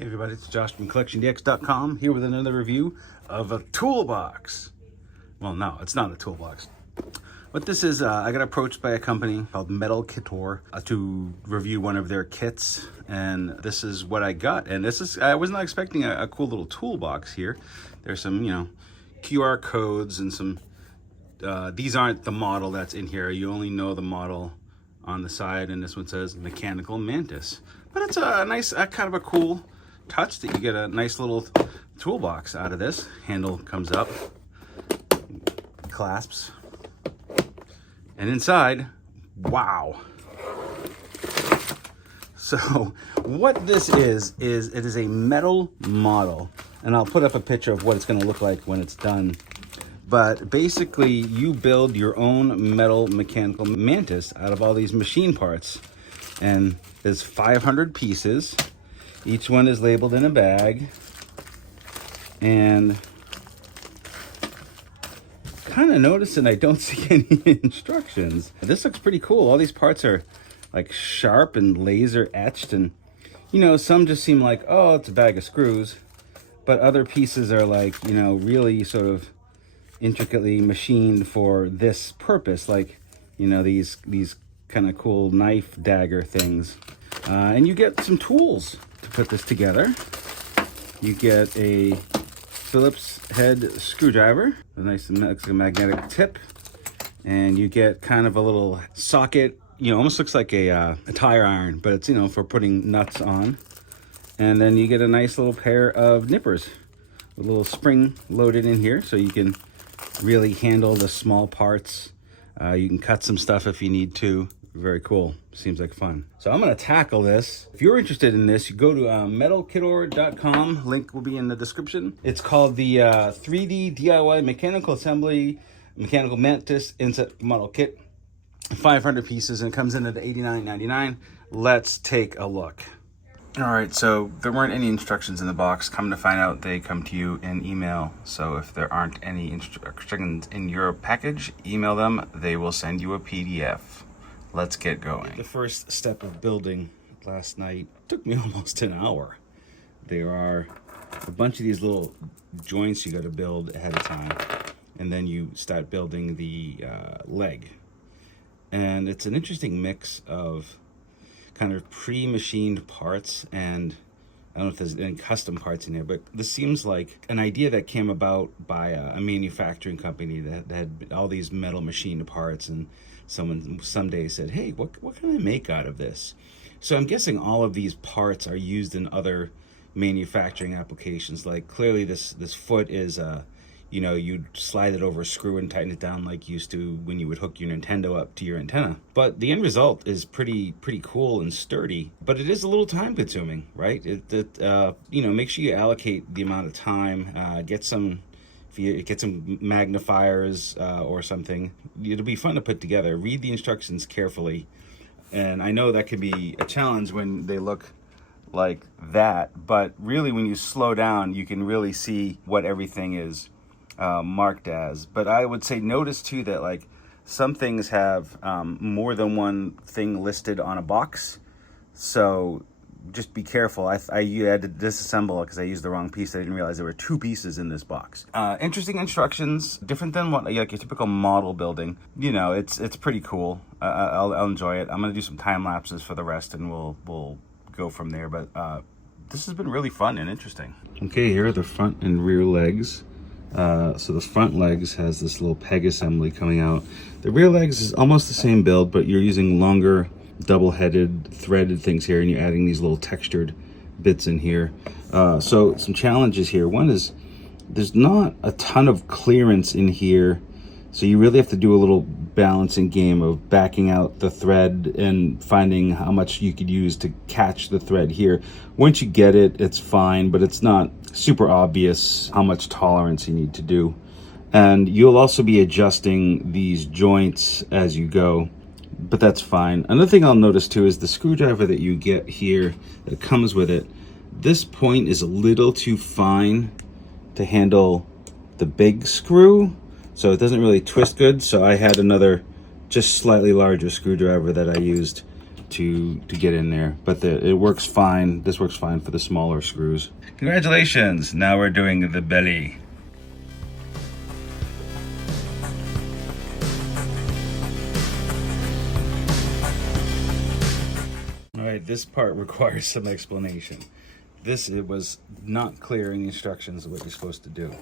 Hey everybody, it's Josh from CollectionDX.com here with another review of a toolbox. Well, no, it's not a toolbox. What this is, I got approached by a company called Metalkitor to review one of their kits, and this is what I got. And this is, I was not expecting a cool little toolbox here. There's some, QR codes and some, these aren't the model that's in here. You only know the model on the side, and this one says Mechanical Mantis. But it's a nice, kind of a cool touch that you get a nice little toolbox out of this. Handle comes up, clasps, and inside, wow. So what this is it is a metal model, and I'll put up a picture of what it's going to look like when it's done. But basically you build your own metal Mechanical Mantis out of all these machine parts, and there's 500 pieces. Each one is labeled in a bag, and kind of noticing I don't see any instructions. This looks pretty cool. All these parts are like sharp and laser etched, and some just seem like, oh, it's a bag of screws, but other pieces are like, really sort of intricately machined for this purpose, like these kind of cool knife dagger things. And you get some tools to put this together. You get a Phillips head screwdriver, a nice magnetic tip, and you get kind of a little socket, almost looks like a tire iron, but it's for putting nuts on. And then you get a nice little pair of nippers, a little spring loaded in here, so you can really handle the small parts. You can cut some stuff if you need to. Very cool. Seems like fun. So I'm going to tackle this. If you're interested in this, you go to Metalkitor.com. Link will be in the description. It's called the 3D DIY Mechanical Assembly Mechanical Mantis Inset Model Kit. 500 pieces, and it comes in at $89.99. Let's take a look. All right, so there weren't any instructions in the box. Come to find out, they come to you in email. So if there aren't any instructions in your package, email them. They will send you a PDF. Let's get going. The first step of building last night took me almost an hour. There are a bunch of these little joints you got to build ahead of time, and then you start building the leg. And it's an interesting mix of kind of pre-machined parts, and I don't know if there's any custom parts in here, but this seems like an idea that came about by a manufacturing company that had all these metal machined parts, and someone someday said, hey, what can I make out of this? So I'm guessing all of these parts are used in other manufacturing applications. Like clearly this foot is you'd slide it over a screw and tighten it down like you used to when you would hook your Nintendo up to your antenna. But the end result is pretty cool and sturdy, but it is a little time consuming, right? Make sure you allocate the amount of time, get some magnifiers or something. It'll be fun to put together. Read the instructions carefully. And I know that can be a challenge when they look like that, but really when you slow down, you can really see what everything is marked as. But I would say notice too that like some things have more than one thing listed on a box, so just be careful. I had to disassemble it because I used the wrong piece. I didn't realize there were two pieces in this box. Interesting instructions, different than what like your typical model building. It's pretty cool. I'll enjoy it. I'm gonna do some time lapses for the rest, and we'll go from there. But this has been really fun and interesting. Okay, here are the front and rear legs. So the front legs has this little peg assembly coming out. The rear legs is almost the same build, but you're using longer double-headed threaded things here, and you're adding these little textured bits in here. So some challenges here. One is there's not a ton of clearance in here, so you really have to do a little balancing game of backing out the thread and finding how much you could use to catch the thread here. Once you get it, it's fine, but it's not super obvious how much tolerance you need to do. And you'll also be adjusting these joints as you go, but that's fine. Another thing I'll notice too is the screwdriver that you get here that comes with it. This point is a little too fine to handle the big screw, so it doesn't really twist good. So I had another just slightly larger screwdriver that I used to get in there, but it works fine. This works fine for the smaller screws. Congratulations, now we're doing the belly. All right, this part requires some explanation. It was not clear in the instructions of what you're supposed to do.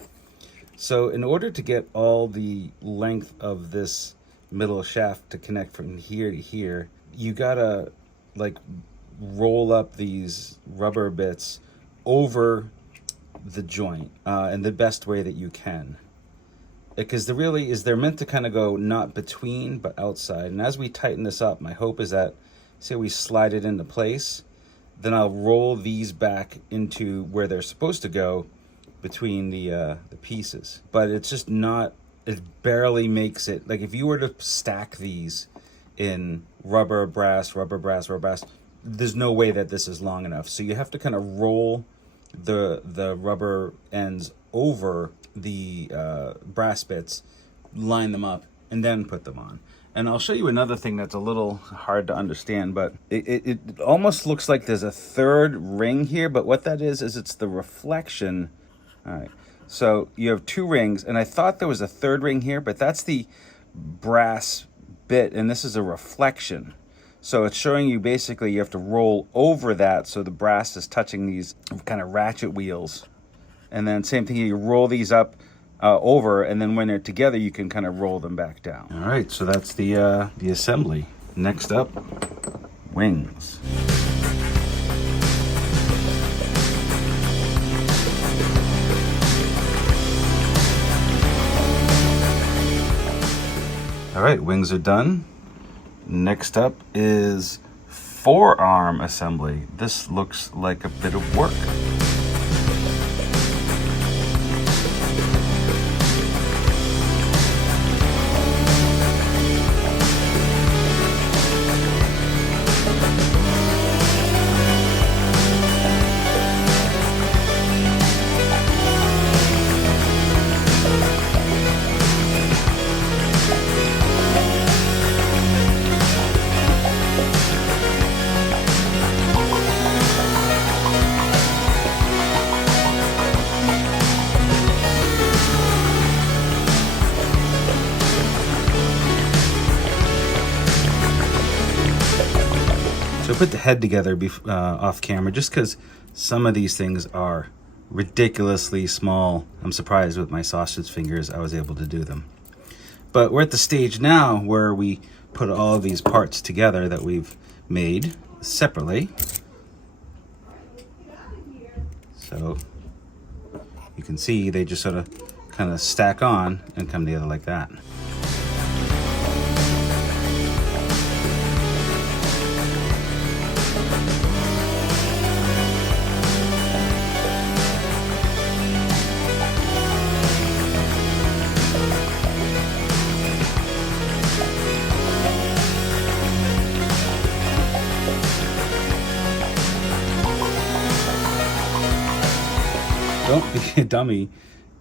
So in order to get all the length of this middle shaft to connect from here to here, you gotta like roll up these rubber bits over the joint in the best way that you can, because they're meant to kind of go not between but outside. And as we tighten this up, my hope is that, say we slide it into place, then I'll roll these back into where they're supposed to go between the pieces. But it's just not, it barely makes it. Like if you were to stack these in rubber, brass, there's no way that this is long enough. So you have to kind of roll the rubber ends over the brass bits, line them up, and then put them on. And I'll show you another thing that's a little hard to understand, but it almost looks like there's a third ring here, but what that is it's the reflection. All right, so you have two rings, and I thought there was a third ring here, but that's the brass bit, and this is a reflection. So it's showing you basically you have to roll over that so the brass is touching these kind of ratchet wheels. And then same thing, you roll these up over, and then when they're together you can kind of roll them back down. All right, so that's the assembly. Next up, wings. All right, wings are done. Next up is forearm assembly. This looks like a bit of work. So I put the head together off camera just because some of these things are ridiculously small. I'm surprised with my sausage fingers I was able to do them. But we're at the stage now where we put all of these parts together that we've made separately. So you can see they just sort of kind of stack on and come together like that. Don't be a dummy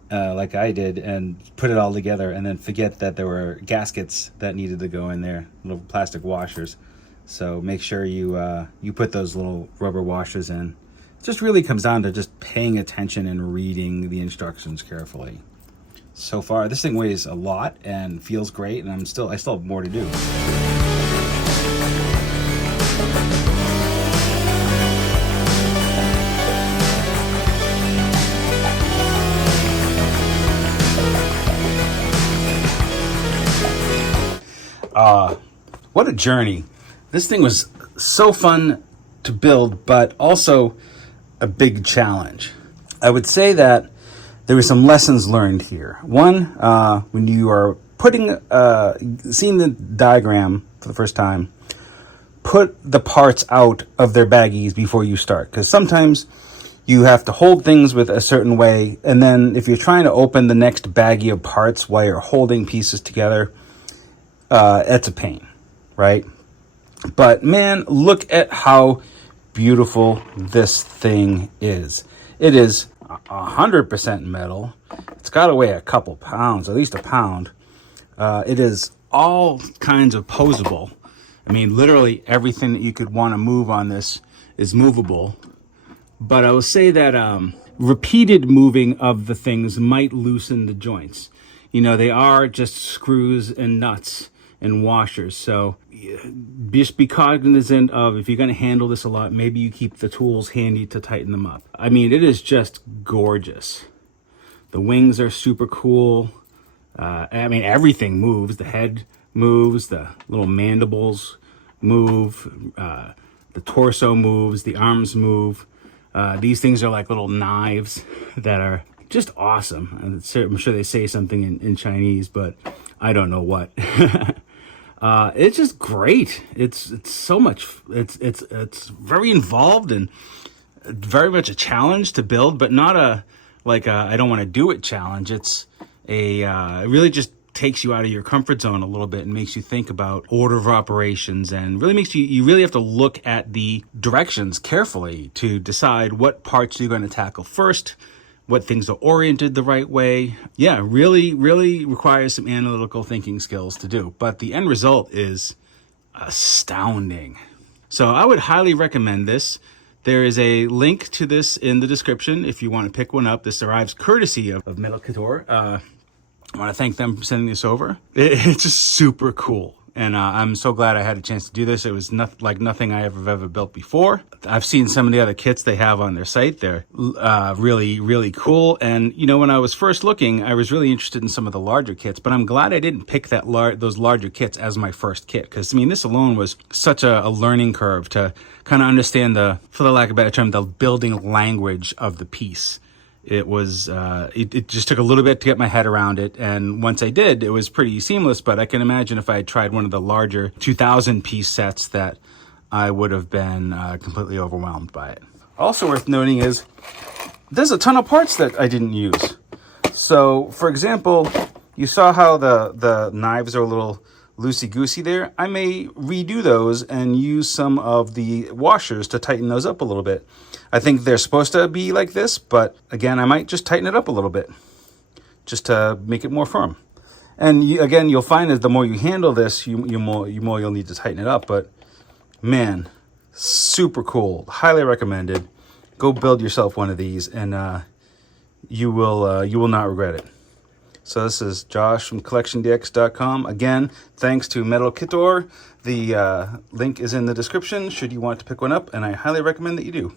like I did and put it all together and then forget that there were gaskets that needed to go in there, little plastic washers. So make sure you put those little rubber washers in. It just really comes down to just paying attention and reading the instructions carefully. So far, this thing weighs a lot and feels great, and I still have more to do. What a journey. This thing was so fun to build, but also a big challenge. I would say that there were some lessons learned here. One, when you are seeing the diagram for the first time, put the parts out of their baggies before you start, because sometimes you have to hold things with a certain way, and then if you're trying to open the next baggie of parts while you're holding pieces together, it's a pain, right? But man, look at how beautiful this thing is. It is 100% metal. It's got to weigh a couple pounds, at least a pound. It is all kinds of posable. I mean, literally everything that you could want to move on this is movable. But I will say that repeated moving of the things might loosen the joints. You know, they are just screws and nuts and washers. So just be cognizant of, if you're going to handle this a lot, maybe you keep the tools handy to tighten them up. I mean, it is just gorgeous. The wings are super cool. I mean, everything moves. The head moves, the little mandibles move, the torso moves, the arms move. These things are like little knives that are just awesome. I'm sure they say something in Chinese, but I don't know what. It's just great. It's so much. It's very involved and very much a challenge to build, but not a I don't want to do it challenge. It's it really just takes you out of your comfort zone a little bit and makes you think about order of operations, and really makes you really have to look at the directions carefully to decide what parts you're going to tackle first, what things are oriented the right way. Yeah, really requires some analytical thinking skills to do, but the end result is astounding. So I would highly recommend this. There is a link to this in the description if you want to pick one up. This arrives courtesy of Metalkitor. I want to thank them for sending this over. It's just super cool. And I'm so glad I had a chance to do this. It was like nothing I ever built before. I've seen some of the other kits they have on their site. They're really cool. And, you know, when I was first looking, I was really interested in some of the larger kits. But I'm glad I didn't pick those larger kits as my first kit. Because, I mean, this alone was such a learning curve to kind of understand for the lack of a better term, the building language of the piece. It was, it just took a little bit to get my head around it. And once I did, it was pretty seamless. But I can imagine if I had tried one of the larger 2,000 piece sets that I would have been completely overwhelmed by it. Also worth noting is there's a ton of parts that I didn't use. So, for example, you saw how the knives are a little loosey-goosey there. I may redo those and use some of the washers to tighten those up a little bit. I think they're supposed to be like this, but again, I might just tighten it up a little bit just to make it more firm. And again, you'll find that the more you handle this, you more you'll need to tighten it up. But man, super cool. Highly recommended. Go build yourself one of these, and you will not regret it. So this is Josh from CollectionDX.com. Again, thanks to Metalkitor. The link is in the description should you want to pick one up, and I highly recommend that you do.